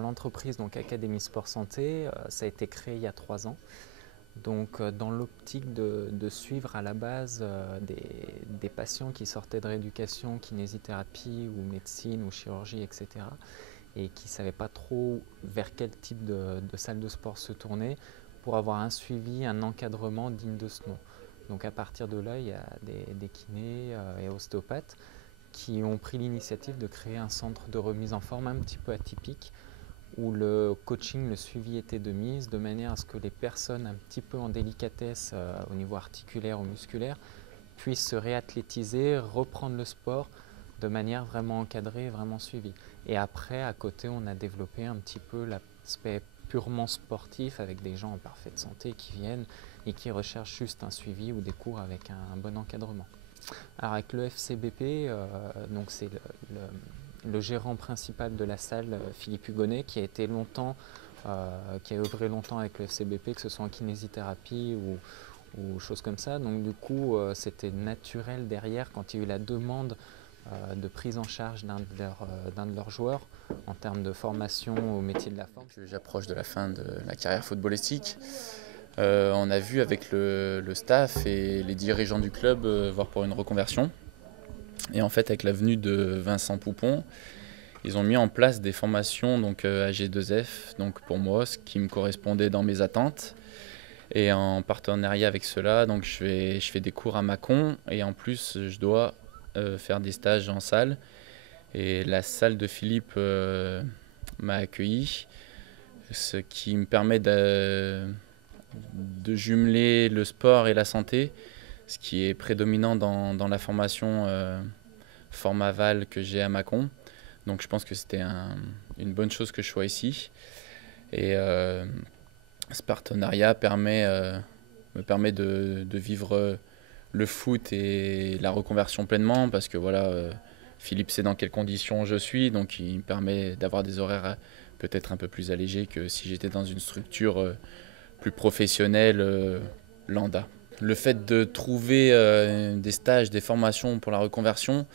L'entreprise, donc Académie Sport Santé, ça a été créé il y a 3 ans. Donc dans l'optique de suivre à la base des patients qui sortaient de rééducation, kinésithérapie ou médecine ou chirurgie, etc. et qui ne savaient pas trop vers quel type de salle de sport se tourner pour avoir un suivi, un encadrement digne de ce nom. Donc à partir de là, il y a des kinés et ostéopathes qui ont pris l'initiative de créer un centre de remise en forme un petit peu atypique où le coaching, le suivi était de mise, de manière à ce que les personnes un petit peu en délicatesse au niveau articulaire ou musculaire puissent se réathlétiser, reprendre le sport de manière vraiment encadrée, vraiment suivie. Et après, à côté, on a développé un petit peu l'aspect purement sportif avec des gens en parfaite santé qui viennent et qui recherchent juste un suivi ou des cours avec un bon encadrement. Alors avec le FCBP, donc c'est le gérant principal de la salle, Philippe Hugonnet, qui a œuvré longtemps avec le FCBP, que ce soit en kinésithérapie ou choses comme ça. Donc du coup, c'était naturel derrière quand il y a eu la demande de prise en charge d'un de leurs joueurs en termes de formation au métier de la forme. J'approche de la fin de la carrière footballistique. On a vu avec le staff et les dirigeants du club voir pour une reconversion. Et en fait, avec la venue de Vincent Poupon, ils ont mis en place des formations donc, à G2F, donc pour moi, ce qui me correspondait dans mes attentes. Et en partenariat avec cela, donc je fais des cours à Mâcon et en plus, je dois faire des stages en salle. Et la salle de Philippe m'a accueilli, ce qui me permet de jumeler le sport et la santé, ce qui est prédominant dans la formation Formaval que j'ai à Mâcon. Donc je pense que c'était une bonne chose que je sois ici. Et ce partenariat me permet de vivre le foot et la reconversion pleinement parce que voilà, Philippe sait dans quelles conditions je suis, donc il me permet d'avoir des horaires peut-être un peu plus allégés que si j'étais dans une structure plus professionnelle lambda. Le fait de trouver des stages, des formations pour la reconversion,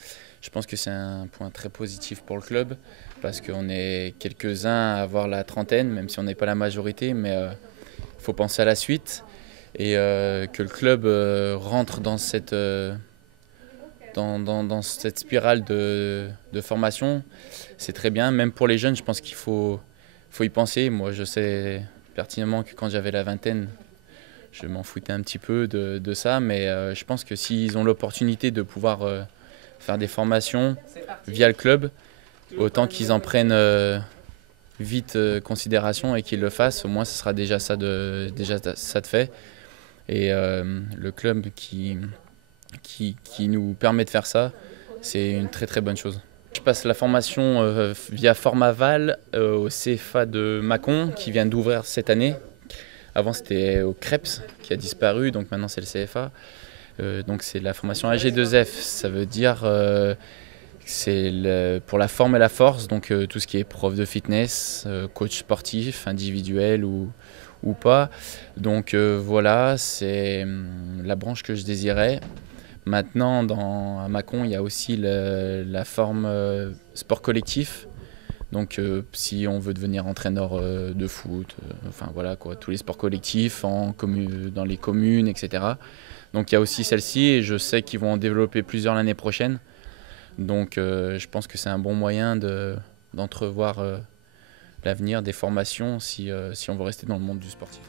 je pense que c'est un point très positif pour le club parce qu'on est quelques-uns à avoir la trentaine, même si on n'est pas la majorité, mais il faut penser à la suite et que le club rentre dans cette spirale de formation, c'est très bien. Même pour les jeunes, je pense qu'il faut y penser. Moi, je sais pertinemment que quand j'avais la vingtaine, je m'en foutais un petit peu de ça, mais je pense que s'ils ont l'opportunité de pouvoir faire des formations via le club, autant qu'ils en prennent vite considération et qu'ils le fassent, au moins ce sera déjà ça de fait. Et le club qui nous permet de faire ça, c'est une très très bonne chose. Je passe la formation via Formaval au CFA de Mâcon qui vient d'ouvrir cette année. Avant c'était au CREPS qui a disparu, donc maintenant c'est le CFA. Donc c'est la formation AG2F, ça veut dire c'est pour la forme et la force, donc tout ce qui est prof de fitness, coach sportif, individuel ou pas. Donc voilà, c'est la branche que je désirais. Maintenant, à Mâcon, il y a aussi la forme sport collectif. Donc si on veut devenir entraîneur de foot, enfin voilà quoi, tous les sports collectifs dans les communes, etc. Donc il y a aussi celle-ci et je sais qu'ils vont en développer plusieurs l'année prochaine. Donc je pense que c'est un bon moyen d'entrevoir l'avenir des formations si on veut rester dans le monde du sportif.